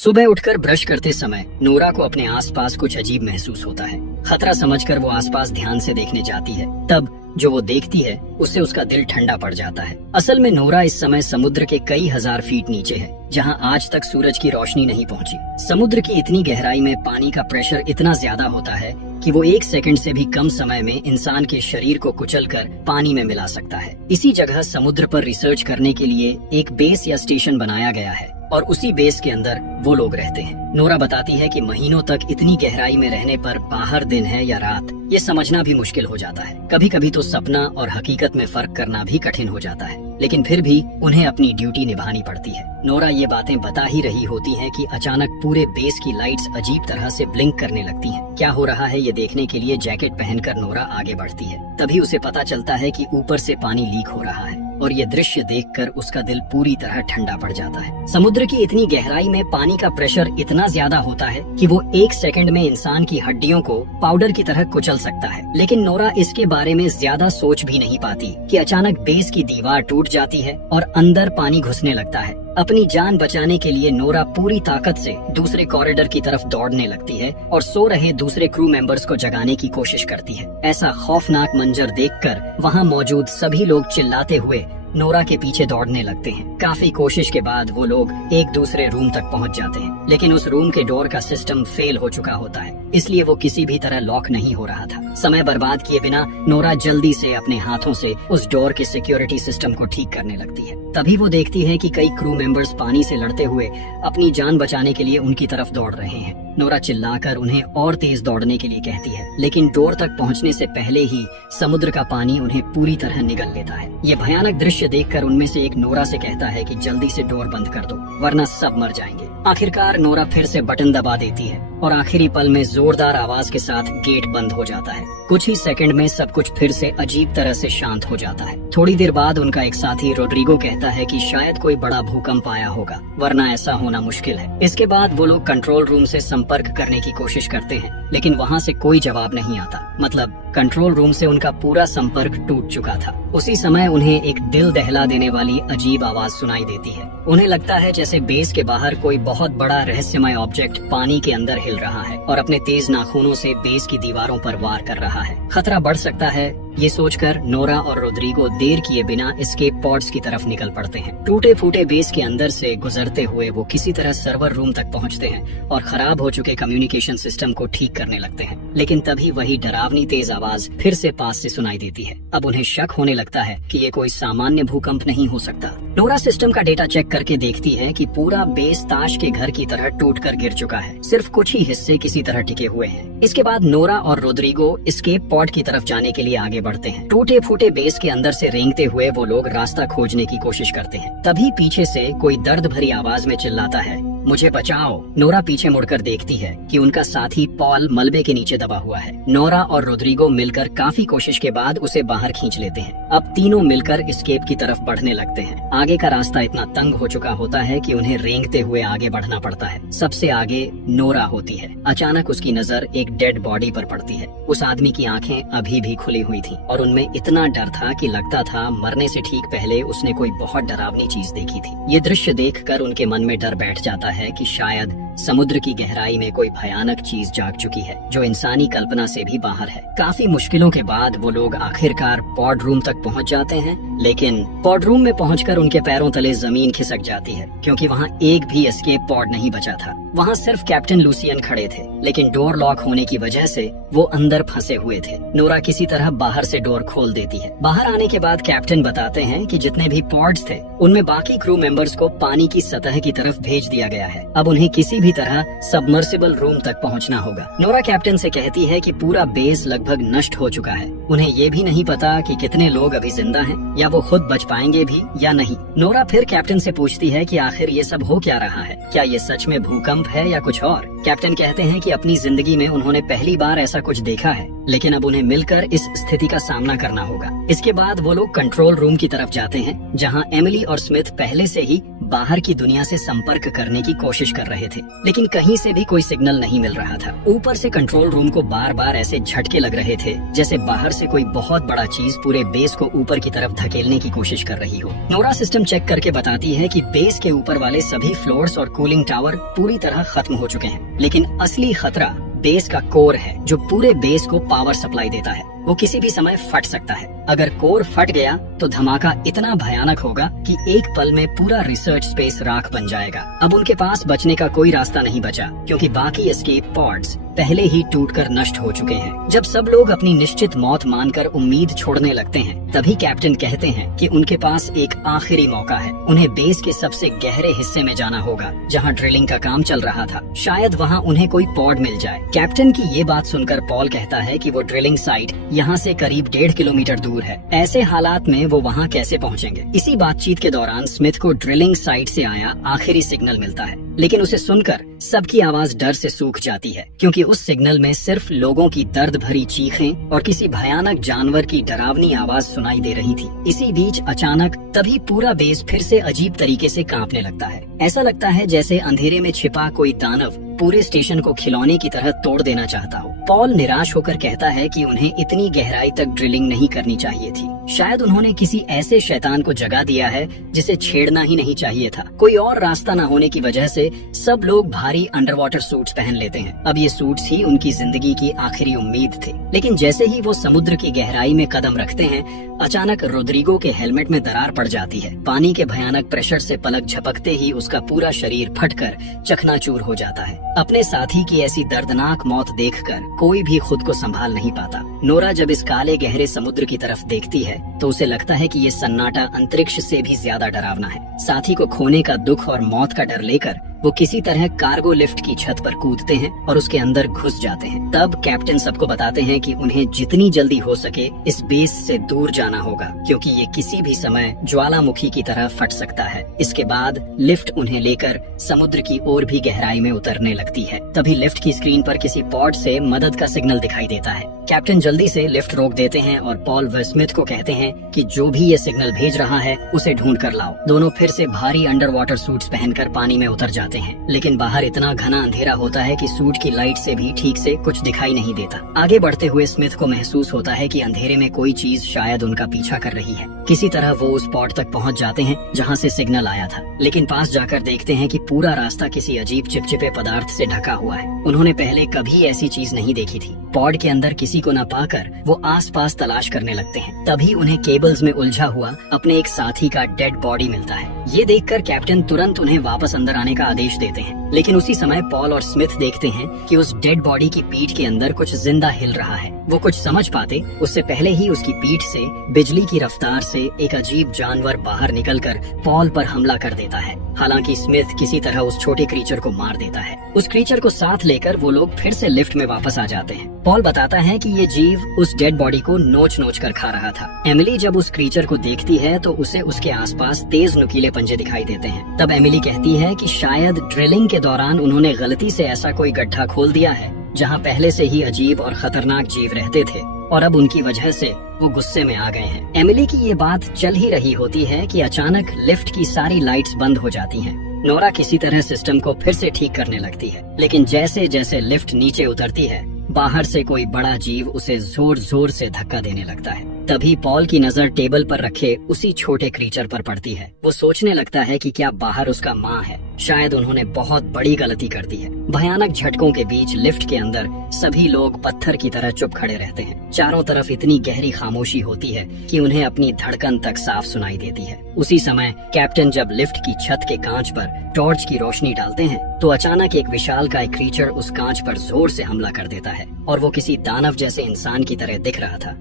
सुबह उठकर ब्रश करते समय नोरा को अपने आसपास कुछ अजीब महसूस होता है। खतरा समझकर वो आसपास ध्यान से देखने जाती है। तब जो वो देखती है उससे उसका दिल ठंडा पड़ जाता है। असल में नोरा इस समय समुद्र के कई हजार फीट नीचे है, जहां आज तक सूरज की रोशनी नहीं पहुंची। समुद्र की इतनी गहराई में पानी का प्रेशर इतना ज्यादा होता है कि वो 1 सेकंड से भी कम समय में इंसान के शरीर को कुचलकर पानी में मिला सकता है। इसी जगह समुद्र पर रिसर्च करने के लिए एक बेस या स्टेशन बनाया गया है और उसी बेस के अंदर वो लोग रहते हैं। नोरा बताती है कि महीनों तक इतनी गहराई में रहने पर बाहर दिन है या रात ये समझना भी मुश्किल हो जाता है। कभी कभी तो सपना और हकीकत में फर्क करना भी कठिन हो जाता है, लेकिन फिर भी उन्हें अपनी ड्यूटी निभानी पड़ती है। नोरा ये बातें बता ही रही होती हैं कि अचानक पूरे बेस की लाइट्स अजीब तरह से ब्लिंक करने लगती हैं। क्या हो रहा है ये देखने के लिए जैकेट पहनकर नोरा आगे बढ़ती है। तभी उसे पता चलता है कि ऊपर से पानी लीक हो रहा है और ये दृश्य देखकर उसका दिल पूरी तरह ठंडा पड़ जाता है। समुद्र की इतनी गहराई में पानी का प्रेशर इतना ज्यादा होता है कि वो 1 सेकंड में इंसान की हड्डियों को पाउडर की तरह कुचल सकता है। लेकिन नोरा इसके बारे में ज्यादा सोच भी नहीं पाती कि अचानक बेस की दीवार टूट जाती है और अंदर पानी घुसने लगता है। अपनी जान बचाने के लिए नोरा पूरी ताकत से दूसरे कॉरिडोर की तरफ दौड़ने लगती है और सो रहे दूसरे क्रू मेंबर्स को जगाने की कोशिश करती है। ऐसा खौफनाक मंजर देखकर वहां मौजूद सभी लोग चिल्लाते हुए नोरा के पीछे दौड़ने लगते हैं। काफी कोशिश के बाद वो लोग एक दूसरे रूम तक पहुंच जाते हैं, लेकिन उस रूम के डोर का सिस्टम फेल हो चुका होता है, इसलिए वो किसी भी तरह लॉक नहीं हो रहा था। समय बर्बाद किए बिना नोरा जल्दी से अपने हाथों से उस डोर के सिक्योरिटी सिस्टम को ठीक करने लगती है। तभी वो देखती है कि कई क्रू मेंबर्स पानी से लड़ते हुए अपनी जान बचाने के लिए उनकी तरफ दौड़ रहे हैं। नोरा चिल्लाकर उन्हें और तेज दौड़ने के लिए कहती है, लेकिन डोर तक पहुंचने से पहले ही समुद्र का पानी उन्हें पूरी तरह निगल लेता है। ये भयानक दृश्य देखकर उनमें से एक नोरा से कहता है कि जल्दी से डोर बंद कर दो, वरना सब मर जाएंगे। आखिरकार नोरा फिर से बटन दबा देती है और आखिरी पल में जोरदार आवाज के साथ गेट बंद हो जाता है। कुछ ही सेकंड में सब कुछ फिर से अजीब तरह से शांत हो जाता है। थोड़ी देर बाद उनका एक साथी रोड्रिगो कहता है कि शायद कोई बड़ा भूकंप आया होगा, वरना ऐसा होना मुश्किल है। इसके बाद वो लोग कंट्रोल रूम से संपर्क करने की कोशिश करते हैं, लेकिन वहाँ से कोई जवाब नहीं आता। मतलब कंट्रोल रूम से उनका पूरा संपर्क टूट चुका था। उसी समय उन्हें एक दिल दहला देने वाली अजीब आवाज सुनाई देती है। उन्हें लगता है जैसे बेस के बाहर कोई बहुत बड़ा रहस्यमय ऑब्जेक्ट पानी के अंदर हिल रहा है और अपने तेज नाखूनों से बेस की दीवारों पर वार कर रहा है। खतरा बढ़ सकता है, ये सोचकर नोरा और रोड्रिगो देर किए बिना एस्केप पॉड्स की तरफ निकल पड़ते हैं। टूटे फूटे बेस के अंदर से गुजरते हुए वो किसी तरह सर्वर रूम तक पहुंचते हैं और खराब हो चुके कम्युनिकेशन सिस्टम को ठीक करने लगते हैं। लेकिन तभी वही डरावनी तेज आवाज फिर से पास से सुनाई देती है। अब उन्हें शक होने लगता है कि ये कोई सामान्य भूकंप नहीं हो सकता। नोरा सिस्टम का डेटा चेक करके देखती है कि पूरा बेस ताश के घर की तरह टूटकर गिर चुका है, सिर्फ कुछ ही हिस्से किसी तरह टिके हुए हैं। इसके बाद नोरा और रोड्रिगो एस्केप पॉड की तरफ जाने के लिए आगे बढ़ते हैं। टूटे फूटे बेस के अंदर से रेंगते हुए वो लोग रास्ता खोजने की कोशिश करते हैं। तभी पीछे से कोई दर्द भरी आवाज में चिल्लाता है, मुझे बचाओ। नोरा पीछे मुड़कर देखती है कि उनका साथी पॉल मलबे के नीचे दबा हुआ है। नोरा और रोड्रिगो मिलकर काफी कोशिश के बाद उसे बाहर खींच लेते हैं। अब तीनों मिलकर एस्केप की तरफ बढ़ने लगते हैं। आगे का रास्ता इतना तंग हो चुका होता है कि उन्हें रेंगते हुए आगे बढ़ना पड़ता है। सबसे आगे नोरा होती है। अचानक उसकी नजर एक डेड बॉडी पर पड़ती है। उस आदमी की आंखें अभी भी खुली हुई थी और उनमें इतना डर था कि लगता था मरने से ठीक पहले उसने कोई बहुत डरावनी चीज देखी थी। ये दृश्य देखकर उनके मन में डर बैठ जाता है कि शायद समुद्र की गहराई में कोई भयानक चीज जाग चुकी है जो इंसानी कल्पना से भी बाहर है। काफी मुश्किलों के बाद वो लोग आखिरकार पॉड रूम तक पहुंच जाते हैं, लेकिन पॉड रूम में पहुंचकर उनके पैरों तले जमीन खिसक जाती है, क्योंकि वहाँ एक भी एस्केप पॉड नहीं बचा था। वहाँ सिर्फ कैप्टन लूसियन खड़े थे, लेकिन डोर लॉक होने की वजह से वो अंदर फंसे हुए थे। नोरा किसी तरह बाहर से डोर खोल देती है। बाहर आने के बाद कैप्टन बताते हैं कि जितने भी पॉड्स थे उनमें बाकी क्रू मेंबर्स को पानी की सतह की तरफ भेज दिया गया है। अब उन्हें किसी भी तरह सबमर्सिबल रूम तक पहुंचना होगा। नोरा कैप्टन से कहती है कि पूरा बेस लगभग नष्ट हो चुका है। उन्हें ये भी नहीं पता कि कितने लोग अभी जिंदा हैं या वो खुद बच पाएंगे भी या नहीं। नोरा फिर कैप्टन से पूछती है कि आखिर ये सब हो क्या रहा है, क्या ये सच में भूकंप है या कुछ और। कैप्टन कहते हैं कि अपनी जिंदगी में उन्होंने पहली बार ऐसा कुछ देखा है, लेकिन अब उन्हें मिलकर इस स्थिति का सामना करना होगा। इसके बाद वो लोग कंट्रोल रूम की तरफ जाते हैं, जहां एमिली और स्मिथ पहले से ही बाहर की दुनिया से संपर्क करने की कोशिश कर रहे थे, लेकिन कहीं से भी कोई सिग्नल नहीं मिल रहा था। ऊपर से कंट्रोल रूम को बार बार ऐसे झटके लग रहे थे जैसे बाहर से कोई बहुत बड़ा चीज पूरे बेस को ऊपर की तरफ धकेलने की कोशिश कर रही हो। नोरा सिस्टम चेक करके बताती है कि बेस के ऊपर वाले सभी फ्लोर्स और कूलिंग टावर पूरी तरह खत्म हो चुके हैं, लेकिन असली खतरा बेस का कोर है जो पूरे बेस को पावर सप्लाई देता है। वो किसी भी समय फट सकता है। अगर कोर फट गया तो धमाका इतना भयानक होगा कि एक पल में पूरा रिसर्च स्पेस राख बन जाएगा। अब उनके पास बचने का कोई रास्ता नहीं बचा, क्योंकि बाकी एस्केप पॉड्स पहले ही टूटकर नष्ट हो चुके हैं। जब सब लोग अपनी निश्चित मौत मानकर उम्मीद छोड़ने लगते हैं, तभी कैप्टन कहते हैं कि उनके पास एक आखिरी मौका है। उन्हें बेस के सबसे गहरे हिस्से में जाना होगा, जहां ड्रिलिंग का काम चल रहा था। शायद वहां उन्हें कोई पॉड मिल जाए। कैप्टन की ये बात सुनकर पॉल कहता है कि वो ड्रिलिंग साइट यहाँ से करीब 1.5 किलोमीटर दूर है। ऐसे हालात में वो वहाँ कैसे पहुँचेंगे? इसी बातचीत के दौरान स्मिथ को ड्रिलिंग साइट से आया आखिरी सिग्नल मिलता है, लेकिन उसे सुनकर सबकी आवाज डर से सूख जाती है, क्योंकि उस सिग्नल में सिर्फ लोगों की दर्द भरी चीखें और किसी भयानक जानवर की डरावनी आवाज सुनाई दे रही थी। इसी बीच अचानक तभी पूरा बेस फिर से अजीब तरीके से कांपने लगता है। ऐसा लगता है जैसे अंधेरे में छिपा कोई दानव पूरे स्टेशन को खिलौने की तरह तोड़ देना चाहता हो। पॉल निराश होकर कहता है कि उन्हें इतनी गहराई तक ड्रिलिंग नहीं करनी चाहिए थी। शायद उन्होंने किसी ऐसे शैतान को जगा दिया है जिसे छेड़ना ही नहीं चाहिए था। कोई और रास्ता न होने की वजह से सब लोग भारी अंडर वाटर सूट्स पहन लेते हैं। अब ये सूट्स ही उनकी जिंदगी की आखिरी उम्मीद थे। लेकिन जैसे ही वो समुद्र की गहराई में कदम रखते हैं, अचानक रोड्रिगो के हेलमेट में दरार पड़ जाती है। पानी के भयानक प्रेशर से पलक झपकते ही उसका पूरा शरीर फटकर चकनाचूर हो जाता है। अपने साथी की ऐसी दर्दनाक मौत देखकर कोई भी खुद को संभाल नहीं पाता। नोरा जब इस काले गहरे समुद्र की तरफ देखती है तो उसे लगता है कि ये सन्नाटा अंतरिक्ष से भी ज्यादा डरावना है। साथी को खोने का दुख और मौत का डर लेकर वो किसी तरह कार्गो लिफ्ट की छत पर कूदते हैं और उसके अंदर घुस जाते हैं। तब कैप्टन सबको बताते हैं कि उन्हें जितनी जल्दी हो सके इस बेस से दूर जाना होगा, क्योंकि ये किसी भी समय ज्वालामुखी की तरह फट सकता है। इसके बाद लिफ्ट उन्हें लेकर समुद्र की ओर भी गहराई में उतरने लगती है। तभी लिफ्ट की स्क्रीन पर किसी पॉड से मदद का सिग्नल दिखाई देता है। कैप्टन जल्दी से लिफ्ट रोक देते हैं और पॉल व स्मिथ को कहते हैं कि जो भी ये सिग्नल भेज रहा है उसे ढूंढ कर लाओ। दोनों फिर से भारी अंडर वाटर सूट्स पहनकर पानी में उतर जाते हैं, लेकिन बाहर इतना घना अंधेरा होता है कि सूट की लाइट से भी ठीक से कुछ दिखाई नहीं देता। आगे बढ़ते हुए स्मिथ को महसूस होता है कि अंधेरे में कोई चीज शायद उनका पीछा कर रही है। किसी तरह वो उस स्पॉट तक पहुंच जाते हैं जहां से सिग्नल आया था, लेकिन पास जाकर देखते हैं कि पूरा रास्ता किसी अजीब चिपचिपे पदार्थ से ढका हुआ है। उन्होंने पहले कभी ऐसी चीज नहीं देखी थी। पॉड के अंदर किसी को न पाकर वो आसपास तलाश करने लगते हैं। तभी उन्हें केबल्स में उलझा हुआ अपने एक साथी का डेड बॉडी मिलता है। ये देखकर कैप्टन तुरंत उन्हें वापस अंदर आने का आदेश देते हैं, लेकिन उसी समय पॉल और स्मिथ देखते हैं कि उस डेड बॉडी की पीठ के अंदर कुछ जिंदा हिल रहा है। वो कुछ समझ पाते उससे पहले ही उसकी पीठ से बिजली की रफ्तार से एक अजीब जानवर बाहर निकलकर पॉल पर हमला कर देता है। हालांकि स्मिथ किसी तरह उस छोटे क्रीचर को मार देता है। उस क्रीचर को साथ लेकर वो लोग फिर से लिफ्ट में वापस आ जाते हैं। पॉल बताता है कि ये जीव उस डेड बॉडी को नोच नोच कर खा रहा था। एमिली जब उस क्रीचर को देखती है तो उसे उसके आसपास तेज नुकीले पंजे दिखाई देते हैं। तब एमिली कहती है कि शायद ड्रिलिंग के दौरान उन्होंने गलती से ऐसा कोई गड्ढा खोल दिया है जहां पहले से ही अजीब और खतरनाक जीव रहते थे, और अब उनकी वजह से वो गुस्से में आ गए हैं। एमिली की ये बात चल ही रही होती है कि अचानक लिफ्ट की सारी लाइट्स बंद हो जाती हैं। नोरा किसी तरह सिस्टम को फिर से ठीक करने लगती है, लेकिन जैसे जैसे लिफ्ट नीचे उतरती है, बाहर से कोई बड़ा जीव उसे जोर जोर से धक्का देने लगता है। तभी पॉल की नजर टेबल पर रखे उसी छोटे क्रीचर पर पड़ती है। वो सोचने लगता है कि क्या बाहर उसका माँ है। शायद उन्होंने बहुत बड़ी गलती कर दी है। भयानक झटकों के बीच लिफ्ट के अंदर सभी लोग पत्थर की तरह चुप खड़े रहते हैं। चारों तरफ इतनी गहरी खामोशी होती है कि उन्हें अपनी धड़कन तक साफ सुनाई देती है। उसी समय कैप्टन जब लिफ्ट की छत के कांच पर टॉर्च की रोशनी डालते हैं तो अचानक एक विशालकाय क्रीचर उस कांच पर जोर से हमला कर देता है, और वो किसी दानव जैसे इंसान की तरह दिख रहा था।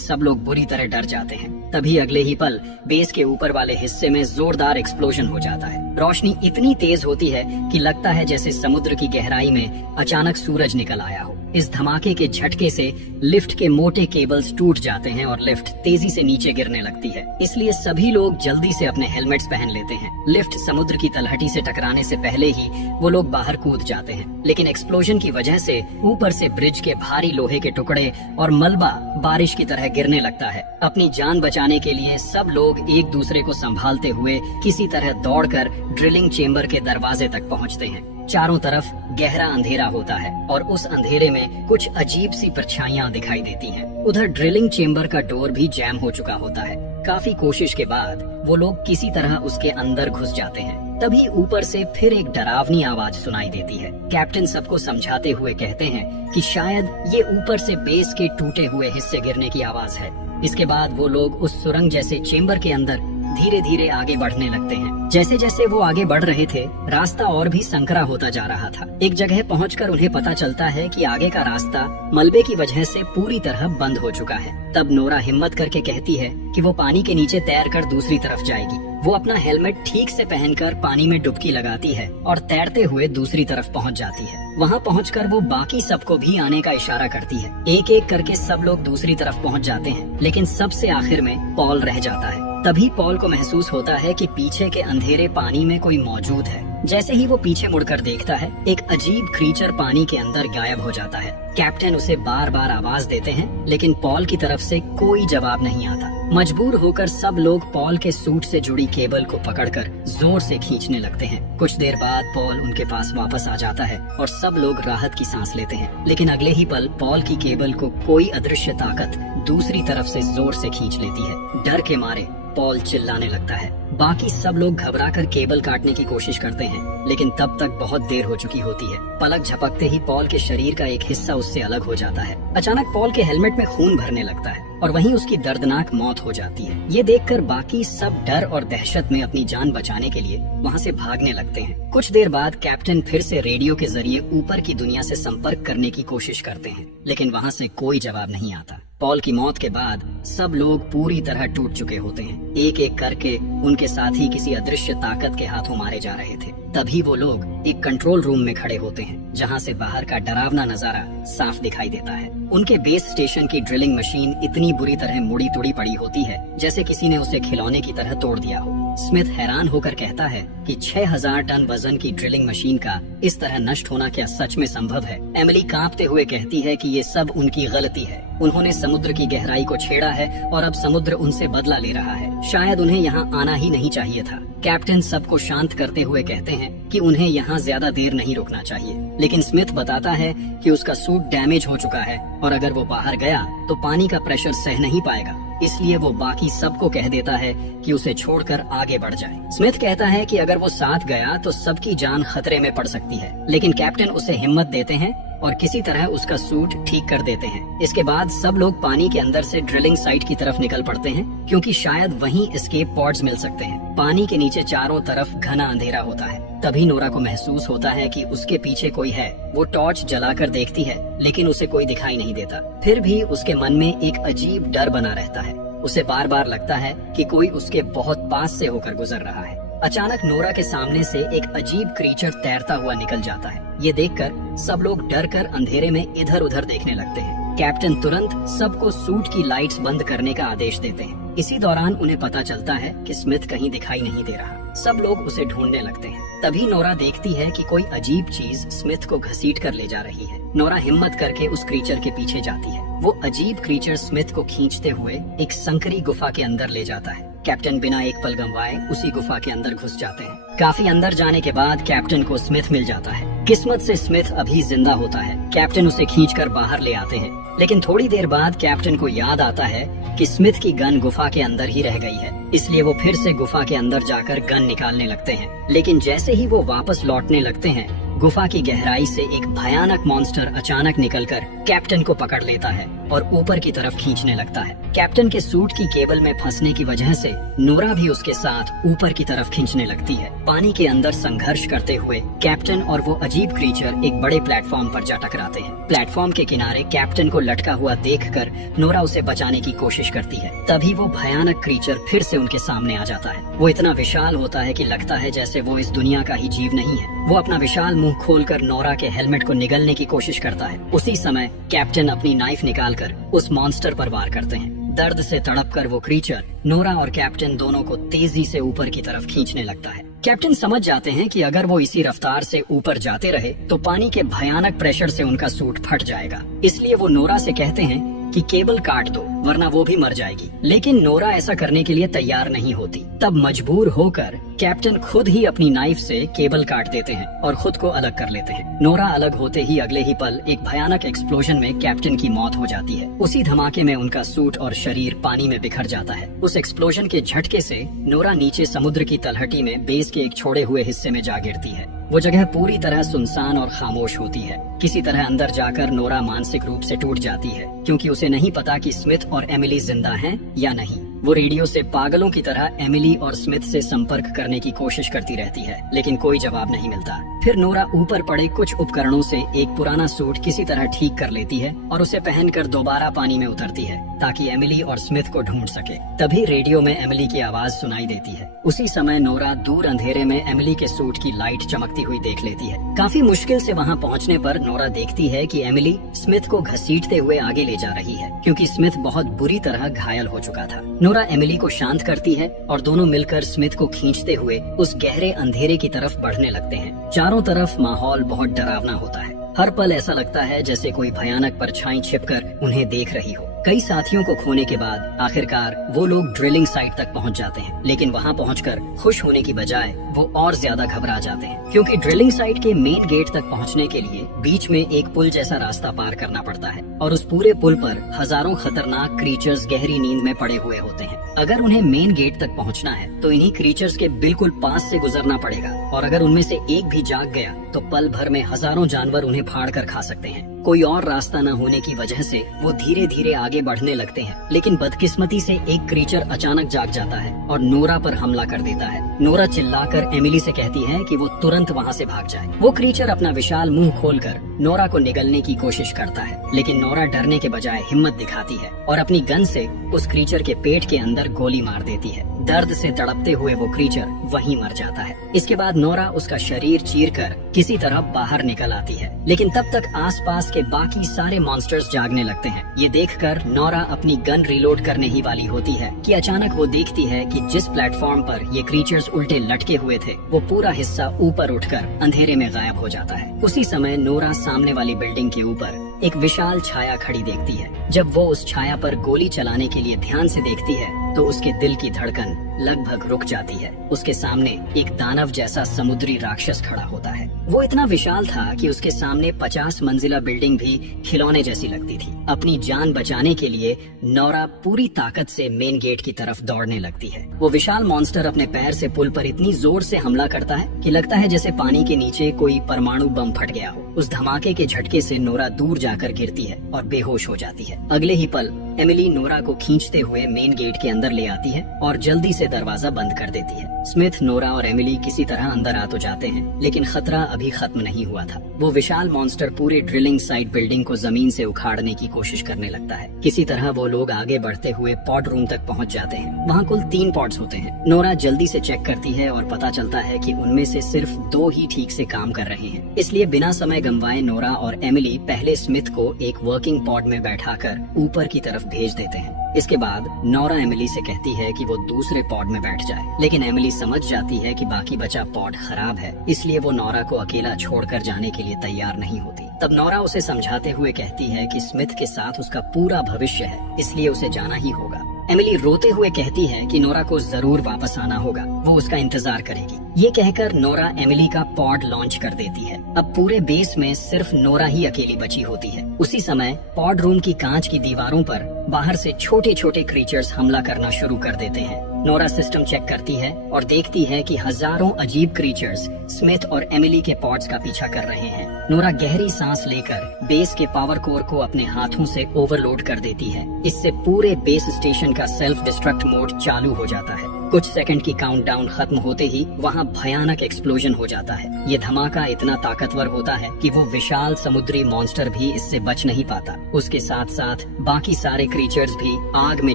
सब लोग बुरी तरह डर जाते हैं। तभी अगले ही पल बेस के ऊपर वाले हिस्से में जोरदार एक्सप्लोजन हो जाता है। रोशनी इतनी तेज होती है कि लगता है जैसे समुद्र की गहराई में अचानक सूरज निकल आया हो। इस धमाके के झटके से लिफ्ट के मोटे केबल्स टूट जाते हैं और लिफ्ट तेजी से नीचे गिरने लगती है। इसलिए सभी लोग जल्दी से अपने हेलमेट्स पहन लेते हैं। लिफ्ट समुद्र की तलहटी से टकराने से पहले ही वो लोग बाहर कूद जाते हैं, लेकिन एक्सप्लोजन की वजह से ऊपर से ब्रिज के भारी लोहे के टुकड़े और मलबा बारिश की तरह गिरने लगता है। अपनी जान बचाने के लिए सब लोग एक दूसरे को संभालते हुए किसी तरह दौड़कर ड्रिलिंग चेम्बर के दरवाजे तक पहुंचते हैं। चारों तरफ गहरा अंधेरा होता है और उस अंधेरे में कुछ अजीब सी परछाइयां दिखाई देती हैं। उधर ड्रिलिंग चेम्बर का डोर भी जैम हो चुका होता है। काफी कोशिश के बाद वो लोग किसी तरह उसके अंदर घुस जाते हैं। तभी ऊपर से फिर एक डरावनी आवाज सुनाई देती है। कैप्टन सबको समझाते हुए कहते हैं कि शायद ये ऊपर से बेस के टूटे हुए हिस्से गिरने की आवाज है। इसके बाद वो लोग उस सुरंग जैसे चेम्बर के अंदर धीरे धीरे आगे बढ़ने लगते हैं। जैसे जैसे वो आगे बढ़ रहे थे, रास्ता और भी संकरा होता जा रहा था। एक जगह पहुंचकर उन्हें पता चलता है कि आगे का रास्ता मलबे की वजह से पूरी तरह बंद हो चुका है। तब नोरा हिम्मत करके कहती है कि वो पानी के नीचे तैरकर दूसरी तरफ जाएगी। वो अपना हेलमेट ठीक से पहनकर पानी में डुबकी लगाती है और तैरते हुए दूसरी तरफ पहुंच जाती है। वहां पहुंचकर वो बाकी सबको भी आने का इशारा करती है। एक एक करके सब लोग दूसरी तरफ पहुंच जाते हैं, लेकिन सबसे आखिर में पॉल रह जाता है। तभी पॉल को महसूस होता है कि पीछे के अंधेरे पानी में कोई मौजूद है। जैसे ही वो पीछे मुड़कर देखता है, एक अजीब क्रीचर पानी के अंदर गायब हो जाता है। कैप्टन उसे बार बार आवाज देते हैं, लेकिन पॉल की तरफ से कोई जवाब नहीं आता। मजबूर होकर सब लोग पॉल के सूट से जुड़ी केबल को पकड़कर जोर से खींचने लगते हैं। कुछ देर बाद पॉल उनके पास वापस आ जाता है और सब लोग राहत की सांस लेते हैं। लेकिन अगले ही पल पॉल की केबल को कोई अदृश्य ताकत दूसरी तरफ से जोर से खींच लेती है। डर के मारे पॉल चिल्लाने लगता है। बाकी सब लोग घबराकर केबल काटने की कोशिश करते हैं, लेकिन तब तक बहुत देर हो चुकी होती है। पलक झपकते ही पॉल के शरीर का एक हिस्सा उससे अलग हो जाता है। अचानक पॉल के हेलमेट में खून भरने लगता है और वहीं उसकी दर्दनाक मौत हो जाती है। ये देखकर बाकी सब डर और दहशत में अपनी जान बचाने के लिए वहाँ से भागने लगते हैं। कुछ देर बाद कैप्टन फिर से रेडियो के जरिए ऊपर की दुनिया से संपर्क करने की कोशिश करते हैं, लेकिन वहाँ से कोई जवाब नहीं आता। पॉल की मौत के बाद सब लोग पूरी तरह टूट चुके होते हैं। एक एक करके उनके साथी किसी अदृश्य ताकत के हाथों मारे जा रहे थे। तभी वो लोग एक कंट्रोल रूम में खड़े होते हैं, जहां से बाहर का डरावना नजारा साफ दिखाई देता है। उनके बेस स्टेशन की ड्रिलिंग मशीन इतनी बुरी तरह मुड़ी तुड़ी पड़ी होती है जैसे किसी ने उसे खिलौने की तरह तोड़ दिया हो। स्मिथ हैरान होकर कहता है कि 6000 टन वजन की ड्रिलिंग मशीन का इस तरह नष्ट होना क्या सच में संभव है? एमिली कांपते हुए कहती है कि ये सब उनकी गलती है। उन्होंने समुद्र की गहराई को छेड़ा है और अब समुद्र उनसे बदला ले रहा है। शायद उन्हें यहाँ आना ही नहीं चाहिए था। कैप्टन सबको शांत करते हुए कहते हैं कि उन्हें यहाँ ज्यादा देर नहीं रुकना चाहिए, लेकिन स्मिथ बताता है कि उसका सूट डैमेज हो चुका है और अगर वो बाहर गया तो पानी का प्रेशर सह नहीं पाएगा। इसलिए वो बाकी सबको कह देता है कि उसे छोड़कर आगे बढ़ जाए। स्मिथ कहता है कि अगर वो साथ गया तो सबकी जान खतरे में पड़ सकती है, लेकिन कैप्टन उसे हिम्मत देते हैं और किसी तरह उसका सूट ठीक कर देते हैं। इसके बाद सब लोग पानी के अंदर से ड्रिलिंग साइट की तरफ निकल पड़ते हैं, क्योंकि शायद वहीं एस्केप पॉड्स मिल सकते हैं। पानी के नीचे चारों तरफ घना अंधेरा होता है। तभी नोरा को महसूस होता है कि उसके पीछे कोई है। वो टॉर्च जलाकर देखती है, लेकिन उसे कोई दिखाई नहीं देता। फिर भी उसके मन में एक अजीब डर बना रहता है। उसे बार बार लगता है कि कोई उसके बहुत पास से होकर गुजर रहा है। अचानक नोरा के सामने से एक अजीब क्रीचर तैरता हुआ निकल जाता है। ये देखकर सब लोग डर कर अंधेरे में इधर उधर देखने लगते हैं। कैप्टन तुरंत सबको सूट की लाइट्स बंद करने का आदेश देते हैं। इसी दौरान उन्हें पता चलता है कि स्मिथ कहीं दिखाई नहीं दे रहा। सब लोग उसे ढूंढने लगते हैं। तभी नोरा देखती है कि कोई अजीब चीज स्मिथ को घसीट कर ले जा रही है। नोरा हिम्मत करके उस क्रीचर के पीछे जाती है। वो अजीब क्रीचर स्मिथ को खींचते हुए एक संकरी गुफा के अंदर ले जाता है। कैप्टन बिना एक पल गंवाए उसी गुफा के अंदर घुस जाते हैं। काफी अंदर जाने के बाद कैप्टन को स्मिथ मिल जाता है। किस्मत से स्मिथ अभी जिंदा होता है। कैप्टन उसे खींचकर बाहर ले आते हैं, लेकिन थोड़ी देर बाद कैप्टन को याद आता है कि स्मिथ की गन गुफा के अंदर ही रह गई है। इसलिए वो फिर से गुफा के अंदर जाकर गन निकालने लगते हैं, लेकिन जैसे ही वो वापस लौटने लगते हैं, गुफा की गहराई से एक भयानक मॉन्स्टर अचानक निकलकर कैप्टन को पकड़ लेता है और ऊपर की तरफ खींचने लगता है। कैप्टन के सूट की केबल में फंसने की वजह से नोरा भी उसके साथ ऊपर की तरफ खींचने लगती है। पानी के अंदर संघर्ष करते हुए कैप्टन और वो अजीब क्रीचर एक बड़े प्लेटफॉर्म पर जा टकराते हैं। प्लेटफॉर्म के किनारे कैप्टन को लटका हुआ देखकर नोरा उसे बचाने की कोशिश करती है। तभी वो भयानक क्रीचर फिर से उनके सामने आ जाता है। वो इतना विशाल होता है कि लगता है जैसे वो इस दुनिया का ही जीव नहीं है। वो अपना विशाल मुंह खोलकर नोरा के हेलमेट को निगलने की कोशिश करता है। उसी समय कैप्टन अपनी नाइफ निकालकर उस मॉन्स्टर पर वार करते हैं। दर्द से तड़पकर वो क्रीचर नोरा और कैप्टन दोनों को तेजी से ऊपर की तरफ खींचने लगता है। कैप्टन समझ जाते हैं कि अगर वो इसी रफ्तार से ऊपर जाते रहे तो पानी के भयानक प्रेशर से उनका सूट फट जाएगा। इसलिए वो नोरा से कहते हैं कि केबल काट दो वरना वो भी मर जाएगी। लेकिन नोरा ऐसा करने के लिए तैयार नहीं होती। तब मजबूर होकर कैप्टन खुद ही अपनी नाइफ से केबल काट देते हैं और खुद को अलग कर लेते हैं। नोरा अलग होते ही अगले ही पल एक भयानक एक्सप्लोजन में कैप्टन की मौत हो जाती है। उसी धमाके में उनका सूट और शरीर पानी में बिखर जाता है। उस एक्सप्लोजन के झटके से नोरा नीचे समुद्र की तलहटी में बेस के एक छोड़े हुए हिस्से में जा गिरती है। वो जगह पूरी तरह सुनसान और खामोश होती है। किसी तरह अंदर जाकर नोरा मानसिक रूप से टूट जाती है, क्योंकि उसे नहीं पता कि स्मिथ और एमिली जिंदा हैं या नहीं। वो रेडियो से पागलों की तरह एमिली और स्मिथ से संपर्क करने की कोशिश करती रहती है, लेकिन कोई जवाब नहीं मिलता। फिर नोरा ऊपर पड़े कुछ उपकरणों से एक पुराना सूट किसी तरह ठीक कर लेती है और उसे पहनकर दोबारा पानी में उतरती है ताकि एमिली और स्मिथ को ढूंढ सके। तभी रेडियो में एमिली की आवाज सुनाई देती है। उसी समय नोरा दूर अंधेरे में एमिली के सूट की लाइट चमकती हुई देख लेती है। काफी मुश्किल से वहाँ पहुँचने पर नोरा देखती है कि एमिली स्मिथ को घसीटते हुए आगे ले जा रही है, क्योंकि स्मिथ बहुत बुरी तरह घायल हो चुका था। नोरा एमिली को शांत करती है और दोनों मिलकर स्मिथ को खींचते हुए उस गहरे अंधेरे की तरफ बढ़ने लगते हैं। चारों तरफ माहौल बहुत डरावना होता है। हर पल ऐसा लगता है जैसे कोई भयानक परछाई छिपकर उन्हें देख रही हो। कई साथियों को खोने के बाद आखिरकार वो लोग ड्रिलिंग साइट तक पहुंच जाते हैं, लेकिन वहां पहुंचकर खुश होने की बजाय वो और ज्यादा घबरा जाते हैं, क्योंकि ड्रिलिंग साइट के मेन गेट तक पहुंचने के लिए बीच में एक पुल जैसा रास्ता पार करना पड़ता है और उस पूरे पुल पर हजारों खतरनाक क्रीचर्स गहरी नींद में पड़े हुए होते हैं। अगर उन्हें मेन गेट तक पहुंचना है तो इन्हीं क्रीचर्स के बिल्कुल पास से गुजरना पड़ेगा, और अगर उनमें से एक भी जाग गया तो पल भर में हजारों जानवर उन्हें फाड़ कर खा सकते हैं। कोई और रास्ता न होने की वजह से वो धीरे धीरे आगे बढ़ने लगते हैं, लेकिन बदकिस्मती से एक क्रीचर अचानक जाग जाता है और नोरा पर हमला कर देता है। नोरा चिल्लाकर एमिली से कहती है कि वो तुरंत वहाँ से भाग जाए। वो क्रीचर अपना विशाल मुंह खोलकर नोरा को निगलने की कोशिश करता है, लेकिन नोरा डरने के बजाय हिम्मत दिखाती है और अपनी गन से उस क्रीचर के पेट के अंदर गोली मार देती है। दर्द से तड़पते हुए वो क्रीचर वहीं मर जाता है। इसके बाद नोरा उसका शरीर चीरकर किसी तरह बाहर निकल आती है, लेकिन तब तक आसपास के बाकी सारे मॉन्स्टर्स जागने लगते हैं। ये देखकर नोरा अपनी गन रिलोड करने ही वाली होती है कि अचानक वो देखती है कि जिस प्लेटफॉर्म पर ये क्रीचर्स उल्टे लटके हुए थे वो पूरा हिस्सा ऊपर उठकर अंधेरे में गायब हो जाता है। उसी समय नोरा सामने वाली बिल्डिंग के ऊपर एक विशाल छाया खड़ी देखती है। जब वो उस छाया पर गोली चलाने के लिए ध्यान से देखती है तो उसके दिल की धड़कन लगभग रुक जाती है। उसके सामने एक दानव जैसा समुद्री राक्षस खड़ा होता है। वो इतना विशाल था कि उसके सामने 50 मंजिला बिल्डिंग भी खिलौने जैसी लगती थी। अपनी जान बचाने के लिए नोरा पूरी ताकत से मेन गेट की तरफ दौड़ने लगती है। वो विशाल मॉन्स्टर अपने पैर से पुल पर इतनी जोर से हमला करता है कि लगता है जैसे पानी के नीचे कोई परमाणु बम फट गया हो। उस धमाके के झटके से नोरा दूर जाकर गिरती है और बेहोश हो जाती है। अगले ही पल एमिली नोरा को खींचते हुए मेन गेट के अंदर ले आती है और जल्दी से दरवाजा बंद कर देती है। स्मिथ, नोरा और एमिली किसी तरह अंदर आ तो जाते हैं, लेकिन खतरा अभी खत्म नहीं हुआ था। वो विशाल मॉन्स्टर पूरे ड्रिलिंग साइट बिल्डिंग को जमीन से उखाड़ने की कोशिश करने लगता है। किसी तरह वो लोग आगे बढ़ते हुए पॉड रूम तक पहुंच जाते हैं। वहाँ कुल 3 पॉड्स होते हैं। नोरा जल्दी से चेक करती है और पता चलता है कि उनमें से सिर्फ 2 ही ठीक से काम कर रहे हैं। इसलिए बिना समय गंवाए नोरा और एमिली पहले स्मिथ को एक वर्किंग पॉड में बैठाकर ऊपर की तरफ भेज देते हैं। इसके बाद नोरा एमिली से कहती है कि वो दूसरे पॉड में बैठ जाए, लेकिन एमिली समझ जाती है कि बाकी बचा पॉड खराब है, इसलिए वो नोरा को अकेला छोड़कर जाने के लिए तैयार नहीं होती। तब नोरा उसे समझाते हुए कहती है कि स्मिथ के साथ उसका पूरा भविष्य है, इसलिए उसे जाना ही होगा। एमिली रोते हुए कहती है कि नोरा को जरूर वापस आना होगा, वो उसका इंतजार करेगी। ये कहकर नोरा एमिली का पॉड लॉन्च कर देती है। अब पूरे बेस में सिर्फ नोरा ही अकेली बची होती है। उसी समय पॉड रूम की कांच की दीवारों पर बाहर से छोटे छोटे क्रीचर्स हमला करना शुरू कर देते हैं। नोरा सिस्टम चेक करती है और देखती है कि हजारों अजीब क्रीचर्स स्मिथ और एमिली के पॉड्स का पीछा कर रहे हैं। नोरा गहरी सांस लेकर बेस के पावर कोर को अपने हाथों से ओवरलोड कर देती है। इससे पूरे बेस स्टेशन का सेल्फ डिस्ट्रक्ट मोड चालू हो जाता है। कुछ सेकंड की काउंटडाउन खत्म होते ही वहाँ भयानक एक्सप्लोजन हो जाता है। ये धमाका इतना ताकतवर होता है कि वो विशाल समुद्री मॉन्स्टर भी इससे बच नहीं पाता। उसके साथ साथ बाकी सारे क्रीचर्स भी आग में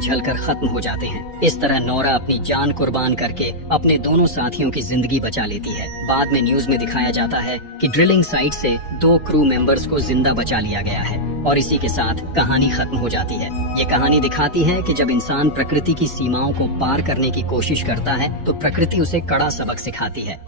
जलकर खत्म हो जाते हैं। इस तरह नोरा अपनी जान कुर्बान करके अपने दोनों साथियों की जिंदगी बचा लेती है। बाद में न्यूज में दिखाया जाता है कि ड्रिलिंग साइट से 2 क्रू मेंबर्स को जिंदा बचा लिया गया है और इसी के साथ कहानी खत्म हो जाती है। ये कहानी दिखाती है कि जब इंसान प्रकृति की सीमाओं को पार करने की कोशिश करता है तो प्रकृति उसे कड़ा सबक सिखाती है।